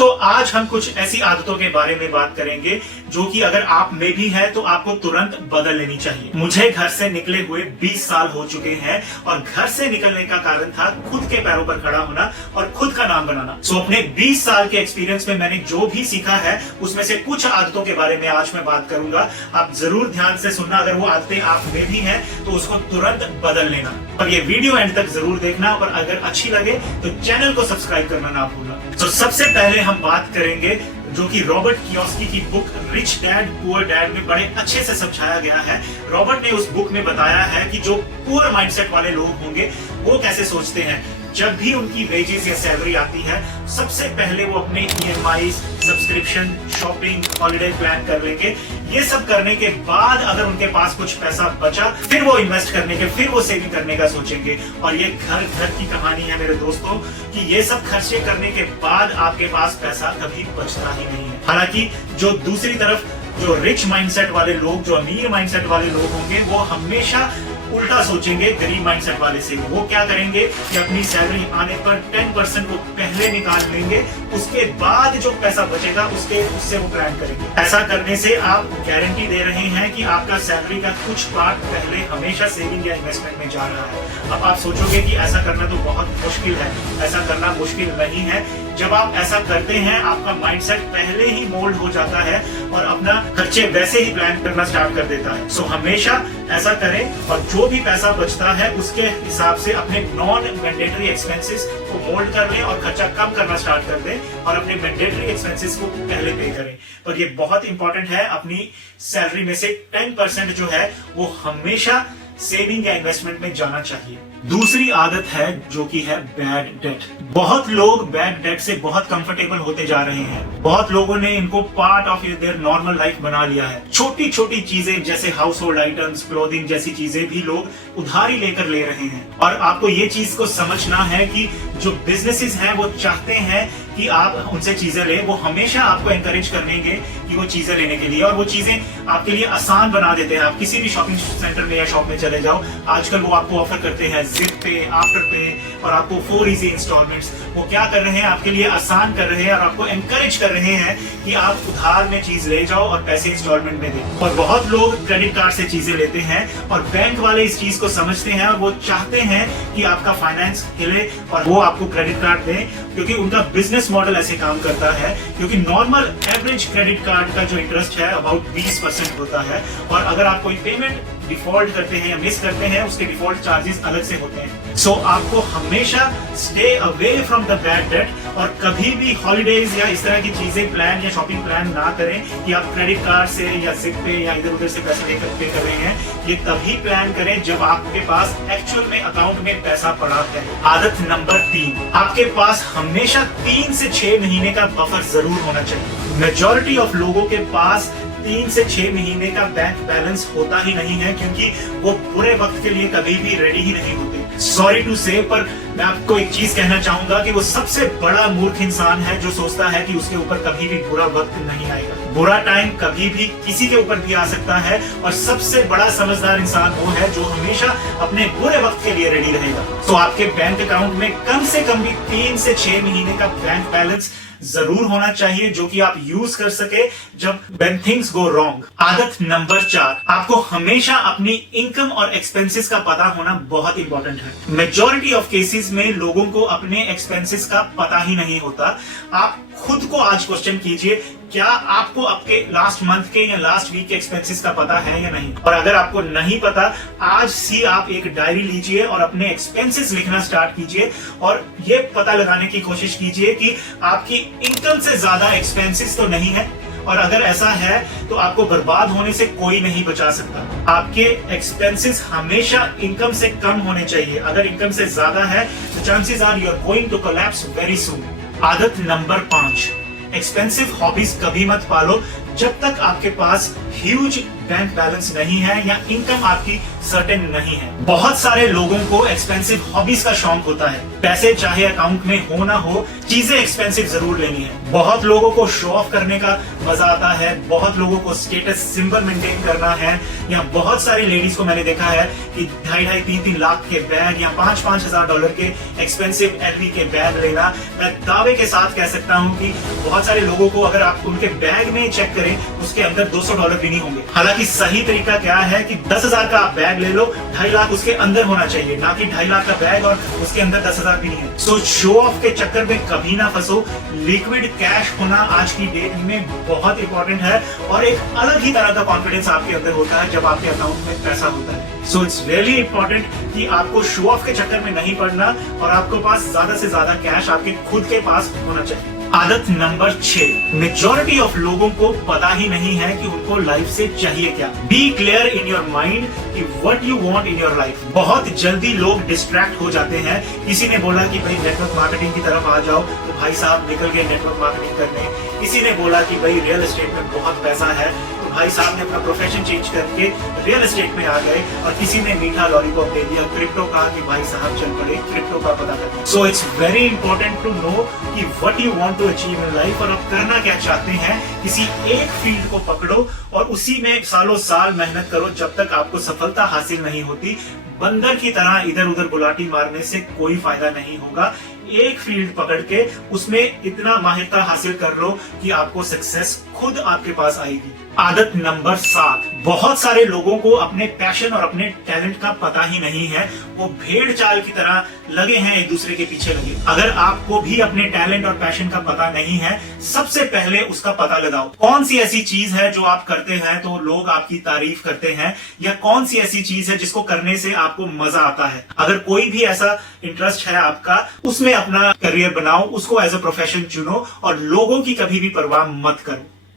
दोस्तों आज हम कुछ ऐसी आदतों के बारे में बात करेंगे जो कि अगर आप में भी है तो आपको तुरंत बदल लेनी चाहिए। मुझे घर से निकले हुए 20 साल हो चुके हैं और घर से निकलने का कारण था खुद के पैरों पर खड़ा होना और खुद का नाम बनाना। अपने 20 साल के एक्सपीरियंस में मैंने जो भी सीखा है उसमें से कुछ आदतों के बारे में आज मैं बात करूंगा। आप जरूर ध्यान से सुनना, अगर वो आदतें आप में भी हैं तो उसको तुरंत बदल लेना। और ये वीडियो एंड तक जरूर देखना और अगर अच्छी लगे तो चैनल को सब्सक्राइब करना ना भूलना। तो सबसे पहले हम बात करेंगे जो कि रॉबर्ट कियोसाकी की book rich dad poor dad में बड़े अच्छे से समझाया गया है। रॉबर्ट ने उस बुक में बताया है कि जो पुअर माइंडसेट वाले लोग होंगे वो कैसे सोचते हैं। जब भी उनकी वेजेस या सैलरी आती है सबसे पहले वो अपने EMI, subscription, shopping, holiday plan कर लेंगे। ये सब करने के बाद अगर उनके पास कुछ पैसा बचा फिर वो इन्वेस्ट करने के, फिर वो सेविंग करने का सोचेंगे। और ये घर घर की कहानी है मेरे दोस्तों कि ये सब खर्चे करने के बाद आपके पास पैसा कभी बचता ही नहीं है। हालांकि जो दूसरी तरफ जो रिच माइंडसेट वाले लोग, जो अमीर माइंडसेट वाले लोग होंगे वो हमेशा उल्टा सोचेंगे गरीब माइंडसेट वाले से। वो क्या करेंगे कि अपनी सैलरी आने पर 10% वो पहले निकाल लेंगे, उसके बाद जो पैसा बचेगा उससे वो प्लान करेंगे। ऐसा करने से आप गारंटी दे रहे हैं कि आपका सैलरी का कुछ पार्ट पहले हमेशा सेविंग या इन्वेस्टमेंट में जा रहा है। अब आप सोचोगे कि ऐसा करना तो बहुत मुश्किल है। ऐसा करना मुश्किल नहीं है। जब आप ऐसा करते हैं आपका माइंडसेट पहले ही मोल्ड हो जाता है और अपना खर्चे वैसे ही प्लान करना स्टार्ट कर देता है। सो हमेशा ऐसा करें और जो भी पैसा बचता है उसके हिसाब से अपने नॉन मैंडेटरी एक्सपेंसेस को मोल्ड कर लें और खर्चा कम करना स्टार्ट कर दें और अपने मैंडेटरी एक्सपेंसेस को पहले पे करें। और ये बहुत इंपॉर्टेंट है, अपनी सैलरी में से 10% जो है वो हमेशा सेविंग या इन्वेस्टमेंट में जाना चाहिए। दूसरी आदत है जो कि है बैड डेट। बहुत लोग बैड डेट से बहुत कंफर्टेबल होते जा रहे हैं। बहुत लोगों ने इनको part of their normal life बना लिया है। छोटी छोटी चीजें जैसे हाउस होल्ड आइटम्स, क्लोथिंग जैसी चीजें भी लोग उधारी लेकर ले रहे हैं। और आपको ये चीज को समझना है कि जो बिजनेसेस हैं वो चाहते हैं कि आप उनसे चीजें लें। वो हमेशा आपको एनकरेज करेंगे कि वो चीजें लेने के लिए, और वो चीजें आपके लिए आसान बना देते हैं। आप किसी भी शॉपिंग सेंटर में या शॉप में चले जाओ, आजकल वो आपको ऑफर करते हैं जिप पे, आफ्टर पे और आपको 4 इजी इंस्टॉलमेंट्स। वो क्या कर रहे हैं, आपके लिए आसान कर रहे हैं और आपको एनकरेज कर रहे हैं कि आप उधार में चीज ले जाओ और पैसे इंस्टॉलमेंट में दें। और बहुत लोग क्रेडिट कार्ड से चीजें लेते हैं और बैंक वाले इस चीज को समझते हैं और वो चाहते हैं कि आपका फाइनेंस हिले और वो आपको क्रेडिट कार्ड दें, क्योंकि उनका बिजनेस मॉडल ऐसे काम करता है। क्योंकि नॉर्मल एवरेज क्रेडिट कार्ड का जो इंटरेस्ट है अबाउट 20% होता है, और अगर आप कोई पेमेंट डिफॉल्ट करते हैं या मिस करते हैं उसके डिफॉल्ट चार्जेस अलग से होते हैं। सो आपको हमेशा stay away from the bad debt और कभी भी हॉलिडेज या इस तरह की चीजें प्लान या शॉपिंग प्लान ना करें कि आप क्रेडिट कार्ड से या जिप पे या इधर उधर से पैसे लेकर पे कर रहे हैं। ये तभी प्लान करें जब आपके पास एक्चुअल में अकाउंट में पैसा पड़ा है। आदत नंबर 3, आपके पास हमेशा 3 से 6 महीने का बफर जरूर होना चाहिए। मेजॉरिटी ऑफ लोगों के पास 3 से 6 महीने का बैंक बैलेंस होता ही नहीं है, क्योंकि वो बुरे वक्त के लिए कभी भी रेडी ही नहीं होते। सॉरी टू से, पर मैं आपको एक चीज कहना चाहूंगा कि वो सबसे बड़ा मूर्ख इंसान है जो सोचता है कि उसके ऊपर कभी भी बुरा वक्त नहीं आएगा। बुरा टाइम कभी भी किसी के ऊपर भी आ सकता है, और सबसे बड़ा समझदार इंसान वो है जो हमेशा अपने बुरे वक्त के लिए रेडी रहेगा। तो आपके बैंक अकाउंट में कम से कम भी 3 से 6 महीने का बैंक बैलेंस जरूर होना चाहिए जो कि आप यूज कर सके जब when things go wrong। आदत नंबर 4, आपको हमेशा अपनी इनकम और एक्सपेंसेस का पता होना बहुत इंपॉर्टेंट है। मेजॉरिटी ऑफ केसेस में लोगों को अपने एक्सपेंसेस का पता ही नहीं होता। आप खुद को आज क्वेश्चन कीजिए, क्या आपको आपके लास्ट मंथ के या लास्ट वीक के एक्सपेंसेस का पता है या नहीं। और अगर आपको नहीं पता, आज ही आप एक डायरी लीजिए और अपने एक्सपेंसेस लिखना स्टार्ट कीजिए और ये पता लगाने की कोशिश कीजिए कि आपकी इनकम से ज्यादा एक्सपेंसेस तो नहीं है, और अगर ऐसा है तो आपको बर्बाद होने से कोई नहीं बचा सकता। आपके एक्सपेंसेस हमेशा इनकम से कम होने चाहिए। अगर इनकम से ज्यादा है तो chances are you are going to collapse very soon. आदत नंबर 5, एक्सपेंसिव हॉबीज कभी मत पालो जब तक आपके पास ह्यूज बैंक बैलेंस नहीं है या इनकम आपकी सर्टेन नहीं है। बहुत सारे लोगों को एक्सपेंसिव हॉबीज का शौक होता है। पैसे चाहे अकाउंट में हो ना हो, चीजें एक्सपेंसिव जरूर लेनी है। बहुत लोगों को शो ऑफ करने का मजा आता है, बहुत लोगों को स्टेटस सिंबल मेंटेन करना है, या बहुत सारी लेडीज को मैंने देखा है कि 2.5, 3 लाख के बैग या $5 हजार के एक्सपेंसिव एलवी के बैग लेना। मैं दावे के साथ कह सकता हूं कि बहुत सारे लोगों को अगर आप उनके बैग में चेक करें, उसके अंदर $200 भी नहीं होंगे। हालांकि सही तरीका क्या है कि 10,000 का आप बैग ले लो, 2.5 लाख उसके अंदर होना चाहिए, ना कि 2.5 लाख का बैग और उसके अंदर 10,000 भी नहीं है। सो शो ऑफ के चक्कर में कभी ना फंसो। लिक्विड कैश होना आज की डेट में बहुत इंपॉर्टेंट है और एक अलग ही तरह का कॉन्फिडेंस आपके अंदर होता है जब आपके अकाउंट में पैसा होता है। सो इट्स रियली इंपॉर्टेंट कि आपको शो ऑफ के चक्कर में नहीं पड़ना और आपके पास ज्यादा से ज्यादा कैश आपके खुद के पास होना चाहिए। आदत नंबर 6, मेजॉरिटी ऑफ लोगों को पता ही नहीं है कि उनको लाइफ से चाहिए क्या। Be clear in your mind कि what you want in your life. बहुत जल्दी लोग डिस्ट्रैक्ट हो जाते हैं। किसी ने बोला कि भाई नेटवर्क मार्केटिंग की तरफ आ जाओ, तो भाई साहब निकल गए नेटवर्क मार्केटिंग करने। किसी ने बोला कि भाई रियल एस्टेट में बहुत पैसा है, तो भाई साहब ने अपना प्रोफेशन चेंज करके रियल एस्टेट में आ गए। और किसी ने मीठा लॉलीपॉप दे दिया, क्रिप्टो कहा कि भाई साहब चल पड़े क्रिप्टो का पता करना। So it's very important to know कि what you want to achieve in life और आप करना क्या चाहते हैं। किसी एक फील्ड को पकड़ो और उसी में सालों साल मेहनत करो जब तक आपको सफलता हासिल नहीं होती। बंदर की तरह इधर उधर गुलाटी मारने से कोई फायदा नहीं होगा। एक फील्ड पकड़ के उसमें इतना माहिरता हासिल कर लो कि आपको सक्सेस खुद आपके पास आएगी। आदत नंबर 7, बहुत सारे लोगों को अपने पैशन और अपने टैलेंट का पता ही नहीं है। वो भेड़ चाल की तरह लगे हैं, एक दूसरे के पीछे लगे। अगर आपको भी अपने टैलेंट और पैशन का पता नहीं है, सबसे पहले उसका पता लगाओ। कौन सी ऐसी चीज है जो आप करते हैं तो लोग आपकी तारीफ करते हैं, या कौन सी ऐसी चीज है जिसको करने से आपको मजा आता है। अगर कोई भी ऐसा इंटरेस्ट है आपका, उसमें अपना करियर बनाओ, उसको एज अ प्रोफेशन चुनो और लोगों की कभी भी परवाह मत करो।